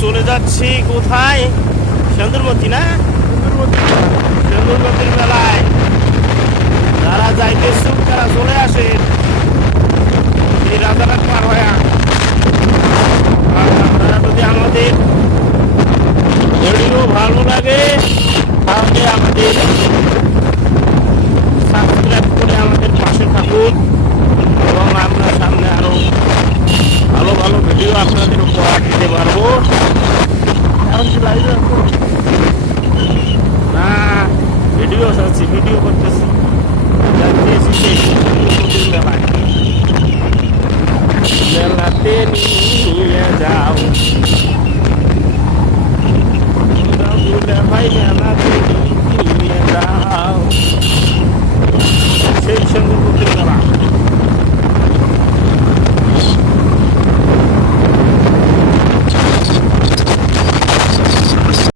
চলে যাচ্ছি কোথায়? সুন্দরবতী না, সুন্দরবতীর মেলায় যারা যাইতে ইচ্ছুক তারা চলে আসে এই রাজারহাট পার হয়ে। আপনারা যদি আমাদের ভিডিও ভালো লাগে তাহলে আমাদের সাবস্ক্রাইব করে আমাদের পাশে থাকুন এবং আমরা সামনে আরো ভালো ভালো ভিডিও আপনাদের উপহার দিতে পারবো। না ভিডিও চাচ্ছি, ভিডিও করতেছি, মেলাতে নিয়ে যাও ভাই, মেলাতে নিয়ে যাও সেই সুন্দরবতীর মেলা।